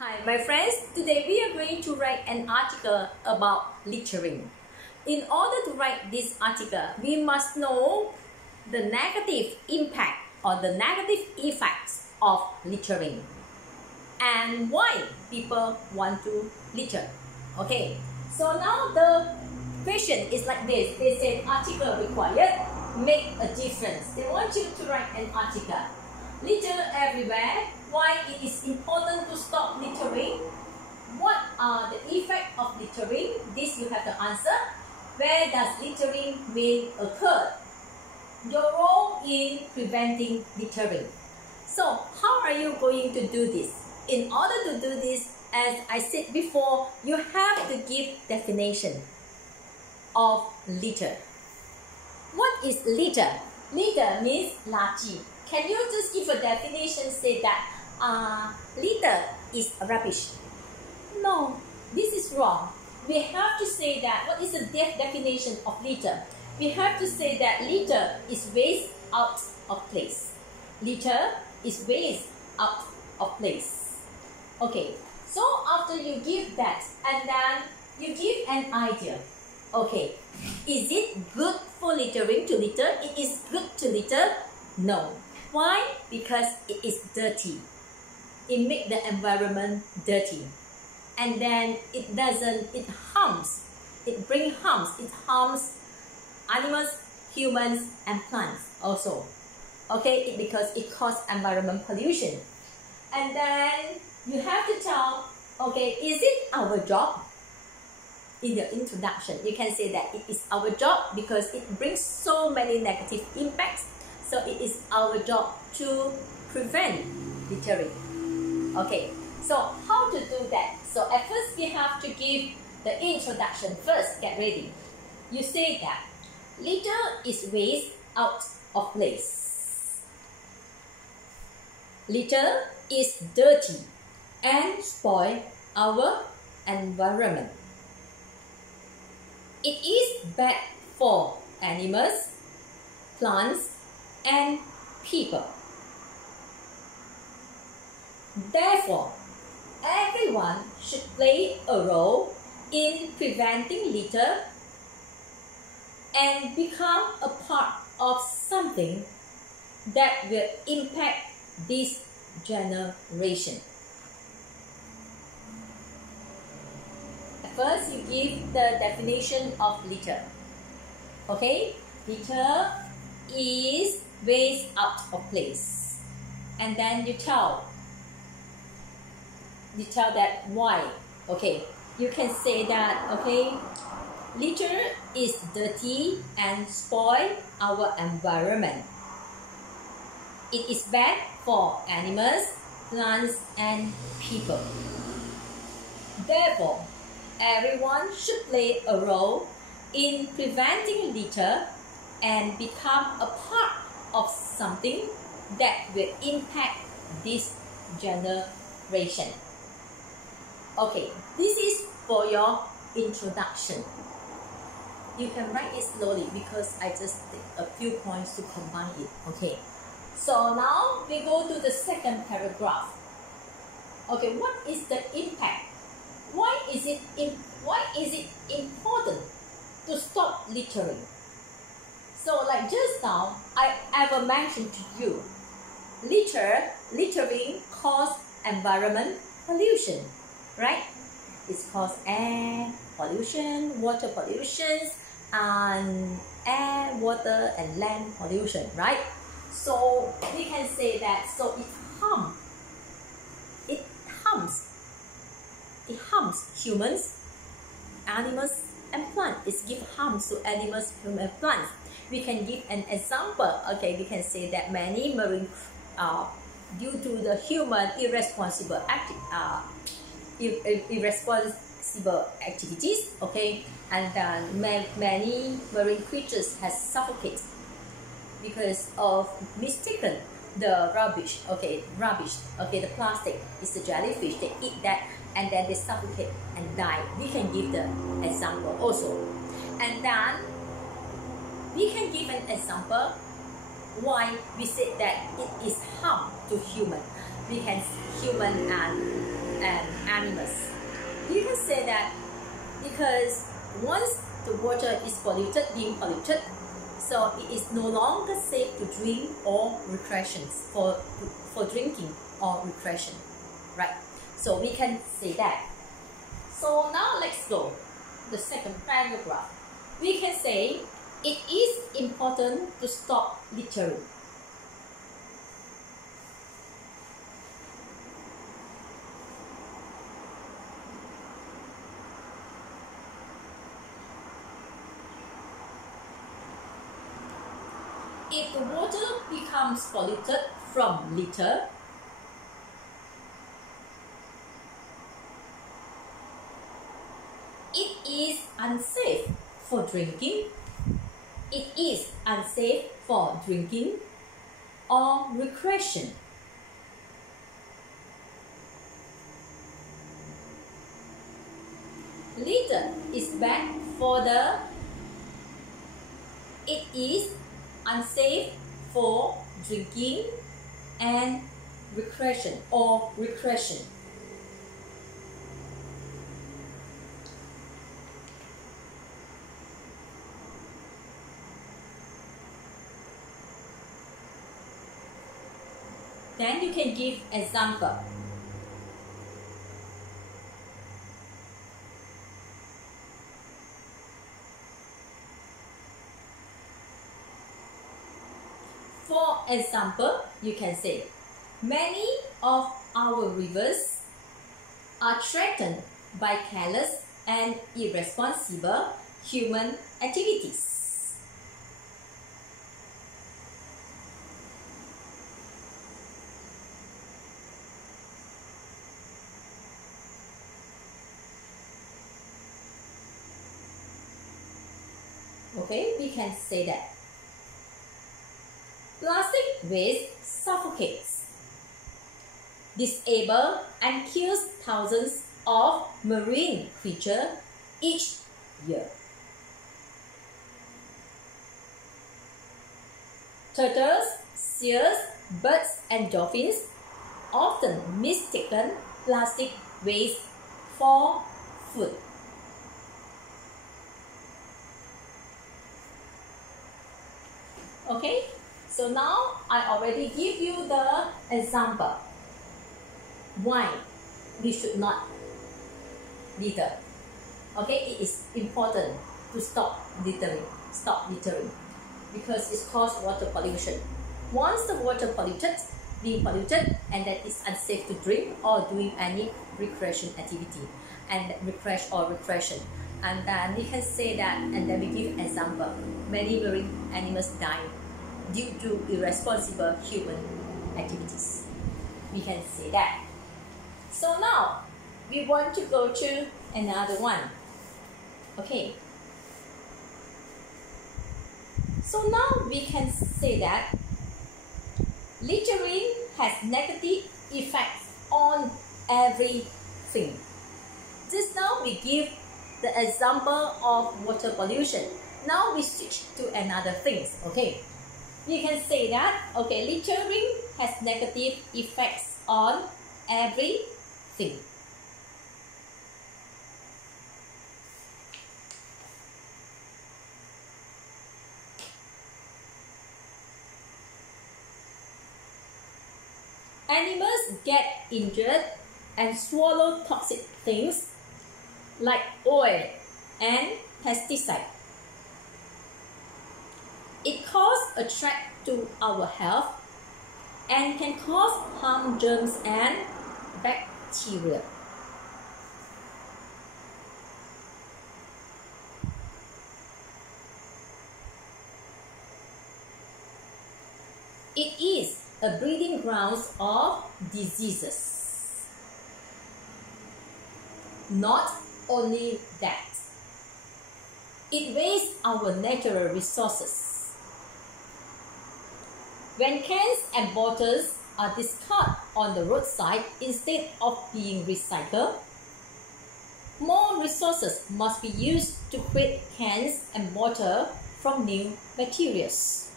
Hi my friends, today we are going to write an article about littering. In order to write this article, we must know the negative impact or the negative effects of littering and why people want to litter. Okay, so now the question is like this. They said article required, make a difference. They want you to write an article. Litter everywhere. Why it is important to stop littering? What are the effects of littering? This you have to answer. Where does littering may occur? Your role in preventing littering. So how are you going to do this? In order to do this, as I said before, you have to give definition of litter. What is litter? Litter means laci. Can you just give a definition? Say that litter is rubbish. No, this is wrong. We have to say that what is the definition of litter? We have to say that litter is waste out of place. Litter is waste out of place. Okay, so after you give that and then you give an idea. Okay, is it good for littering to litter? It is good to litter? No. Why? Because it is dirty. It makes the environment dirty. And then it harms. It brings harms. It harms animals, humans, and plants also. Okay, because it causes environment pollution. And then you have to tell, okay, is it our job? In the introduction, you can say that it is our job because it brings so many negative impacts. So it is our job to prevent littering. Okay, so how to do that? So at first we have to give the introduction first. Get ready. You say that litter is waste out of place. Litter is dirty and spoil our environment. It is bad for animals, plants, and people. Therefore, everyone should play a role in preventing litter and become a part of something that will impact this generation. First, you give the definition of litter. Okay, litter is waste out of place, and then you tell that why. Okay, you can say that okay, litter is dirty and spoil our environment. It is bad for animals, plants, and people. Therefore, everyone should play a role in preventing litter and become a part of something that will impact this generation. Okay, this is for your introduction. You can write it slowly because I just take a few points to combine it. Okay, so now we go to the second paragraph. Okay, what is the impact? Why is it important to stop littering? So like just now, I ever mentioned to you, littering causes environment pollution, right? It's caused air pollution, water pollution, and air, water, and land pollution, right? So we can say that it harms humans, animals, and plants. It gives harm to animals, humans, and plants. We can give an example. Okay, we can say that many marine, due to the human irresponsible activities. Okay, and many marine creatures has suffocated because of mistaken the rubbish. Okay, the plastic is the jellyfish. They eat that and then they suffocate and die. We can give the example also. And then we can give an example why we said that it is harm to human. We can human and animals. You can say that because once the water is polluted, being polluted, so it is no longer safe to drink or recreations for drinking or recreation, right? So we can say that. So now let's go the second paragraph. We can say it is important to stop littering. If the water becomes polluted from litter, it is unsafe for drinking. It is unsafe for drinking or recreation. Litter is bad for the. It is unsafe for drinking and recreation or recreation. Then you can give example. For example, you can say, many of our rivers are threatened by careless and irresponsible human activities. Okay, we can say that. Plastic waste suffocates, disables and kills thousands of marine creatures each year. Turtles, seals, birds and dolphins often mistaken plastic waste for food. Okay, so now I already give you the example why we should not litter. Okay, it is important to stop littering because it causes water pollution. Once the water being polluted, and that is unsafe to drink or doing any recreation activity and recreation. And then we can say that, and then we give example. Many marine animals die due to irresponsible human activities. We can say that. So now we want to go to another one. Okay. So now we can say that littering has negative effects on everything. Just now we give the example of water pollution. Now we switch to another things. Okay, we can say that littering has negative effects on everything. Animals get injured and swallow toxic things like oil and pesticide. It causes a threat to our health and can cause harm germs and bacteria. It is a breeding grounds of diseases. Not only that, it wastes our natural resources. When cans and bottles are discarded on the roadside instead of being recycled, more resources must be used to create cans and bottles from new materials.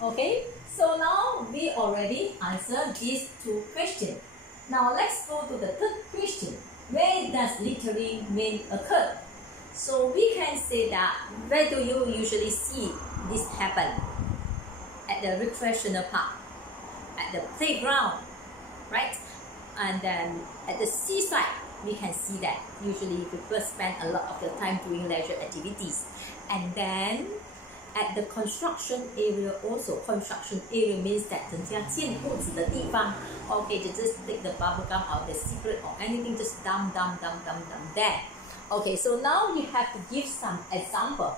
Okay, so now we already answered these two questions. Now let's go to the third question. Where does littering may occur? So we can say that where do you usually see this happen? At the recreational park, at the playground, right? And then at the seaside, we can see that usually people spend a lot of their time doing leisure activities. And then at the construction area also. Construction area means that 人家建屋子的地方 okay, you just take the bubble gum or the cigarette or anything, just dump there. Okay, so now you have to give some example,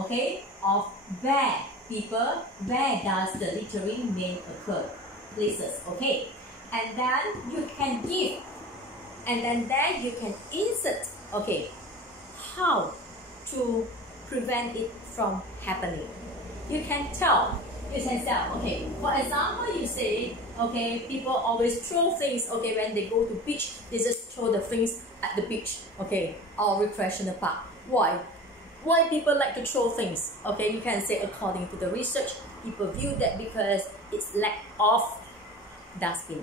okay, of where does the littering may occur, places, okay, and then you can give, and then there you can insert, okay, how to prevent it from happening. You can tell, okay, for example, you say, okay, people always throw things, okay, when they go to beach, they just throw the things at the beach, okay, or recreational park. Why people like to throw things? Okay, you can say according to the research, people view that because it's lack of dustbin.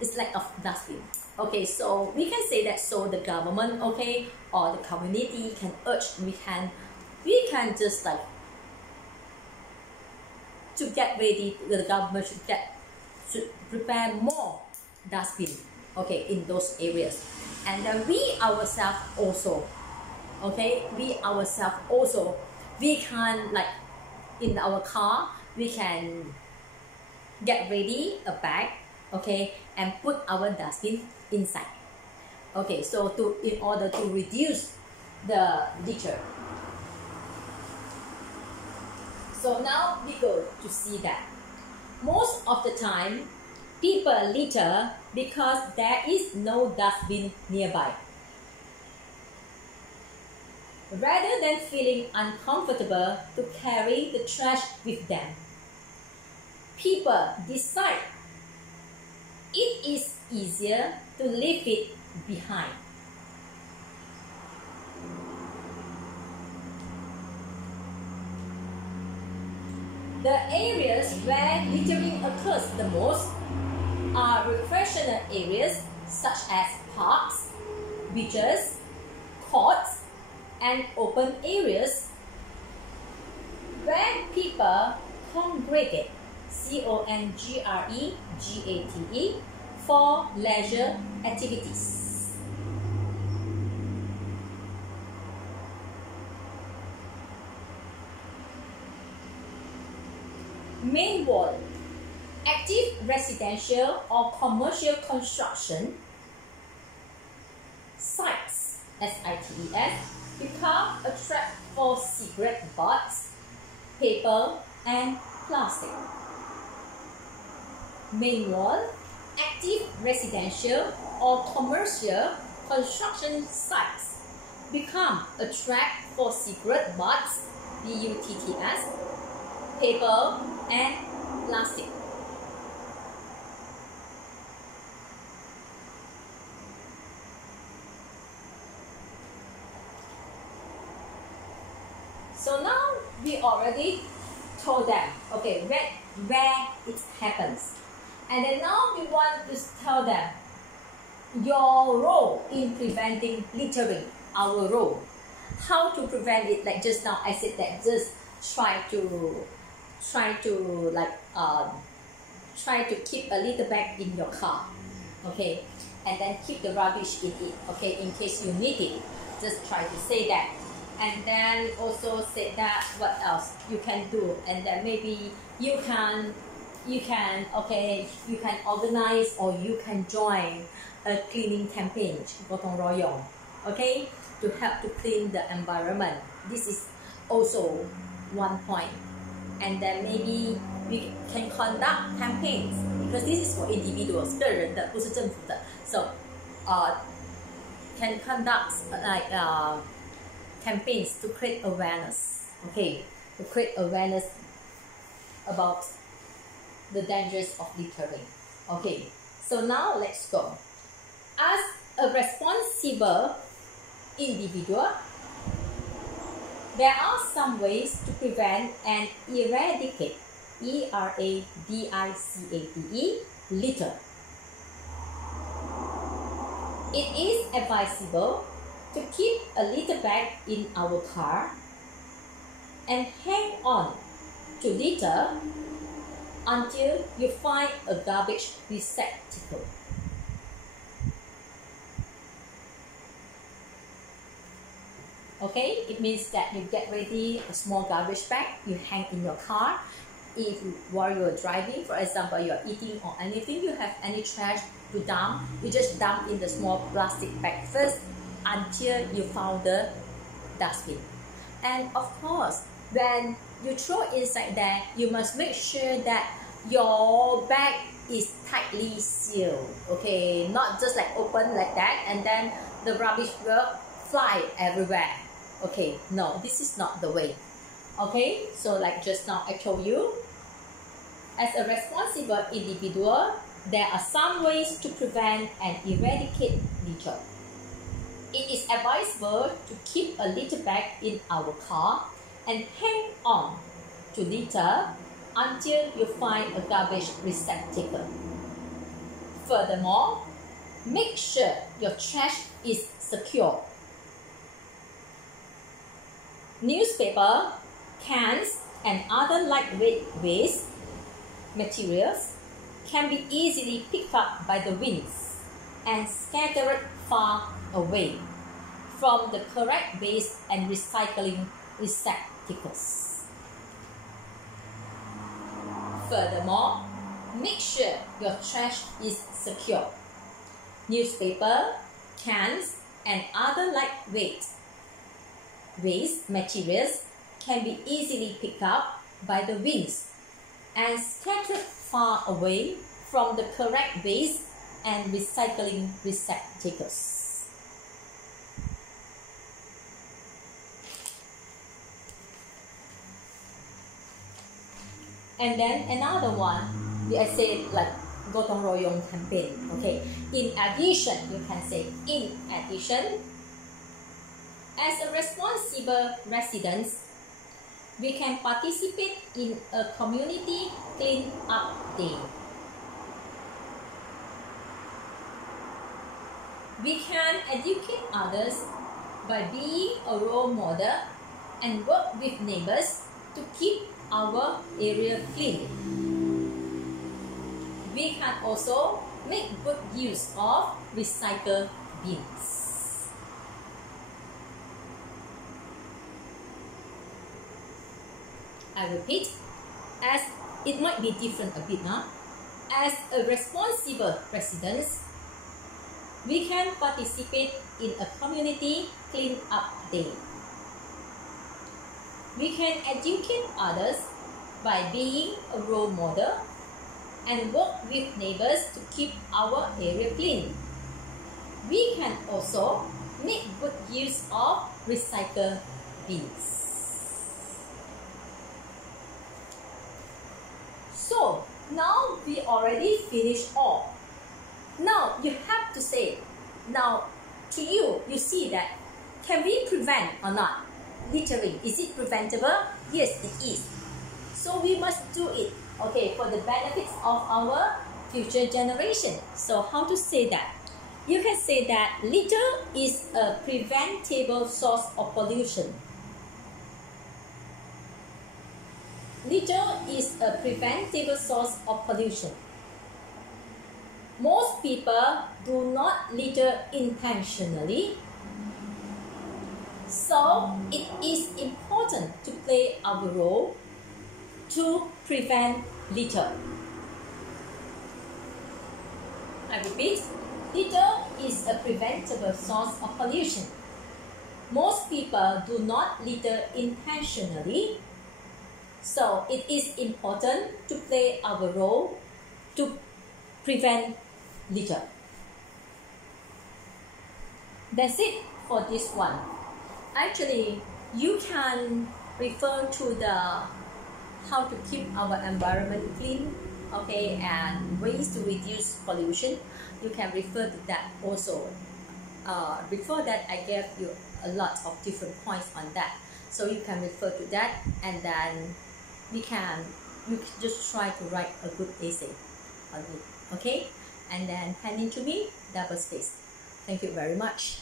It's lack of dustbin. Okay, so we can say that, so the government, okay, or the community can urge, we can just like to get ready, the government should prepare more dustbin, okay, in those areas. And then we ourselves also, okay, we can, like in our car, we can get ready a bag, okay, and put our dustbin inside. Okay, so in order to reduce the litter. So now we go to see that most of the time people litter because there is no dustbin nearby. Rather than feeling uncomfortable to carry the trash with them, people decide it is easier to leave it behind. The areas where littering occurs the most are recreational areas such as parks, beaches, courts, and open areas where people congregate, congregate, for leisure activities. Main wall, active residential or commercial construction sites, SITES, become a trap for cigarette butts, paper, and plastic. Main wall, active residential or commercial construction sites become a trap for cigarette butts, BUTTS, paper, and plastic. So now we already told them, okay, where it happens. And then now we want to tell them your role in preventing littering, our role. How to prevent it, like just now I said that just try to keep a litter bag in your car, okay, and then keep the rubbish in it, okay, in case you need it. Just try to say that. And then also say that what else you can do, and then maybe you can organize or you can join a cleaning campaign, gotong royong, okay, to help to clean the environment. This is also one point. And then maybe we can conduct campaigns, because this is for individuals, 个人的，不是政府的. So, can conduct like campaigns to create awareness. Okay, to create awareness about the dangers of littering. Okay, so now let's go. As a responsible individual, There are some ways to prevent and eradicate eradicate litter. It is advisable to keep a litter bag in our car and hang on to litter until you find a garbage receptacle. Okay, it means that you get ready a small garbage bag, you hang in your car. If while you're driving, for example, you're eating or anything, you have any trash to dump, you just dump in the small plastic bag first until you found the dustbin. And of course, when you throw inside there, you must make sure that your bag is tightly sealed. Okay, not just like open like that and then the rubbish will fly everywhere. Okay, no, this is not the way. Okay, so like just now I told you, as a responsible individual, there are some ways to prevent and eradicate litter. It is advisable to keep a litter bag in our car and hang on to litter until you find a garbage receptacle. Furthermore, make sure your trash is secure. Newspaper, cans, and other lightweight waste materials can be easily picked up by the winds and scattered far away from the correct waste and recycling receptacles. Furthermore, make sure your trash is secure. Newspaper, cans, and other lightweight waste materials can be easily picked up by the winds and scattered far away from the correct waste and recycling receptacles. And then another one, I say like Gotong Royong campaign. Okay, in addition, you can say in addition, as a responsible resident, we can participate in a community clean-up day. We can educate others by being a role model and work with neighbors to keep our area clean. We can also make good use of recycle bins. I repeat, as it might be different a bit now. As a responsible resident, we can participate in a community clean-up day. We can educate others by being a role model and work with neighbors to keep our area clean. We can also make good use of recycle bins. So now we already finished all. Now you have to say, now to you, you see that can we prevent or not littering? Is it preventable? Yes, it is. So we must do it, okay, for the benefits of our future generation. So how to say that? You can say that litter is a preventable source of pollution. Litter is a preventable source of pollution. Most people do not litter intentionally, so it is important to play our role to prevent litter. I repeat, litter is a preventable source of pollution. Most people do not litter intentionally, so it is important to play our role to prevent litter. That's it for this one. Actually, you can refer to the how to keep our environment clean, okay, and ways to reduce pollution. You can refer to that also. Before that, I gave you a lot of different points on that. So you can refer to that, and then you can just try to write a good essay on it. Okay, and then hand it to me, double space. Thank you very much.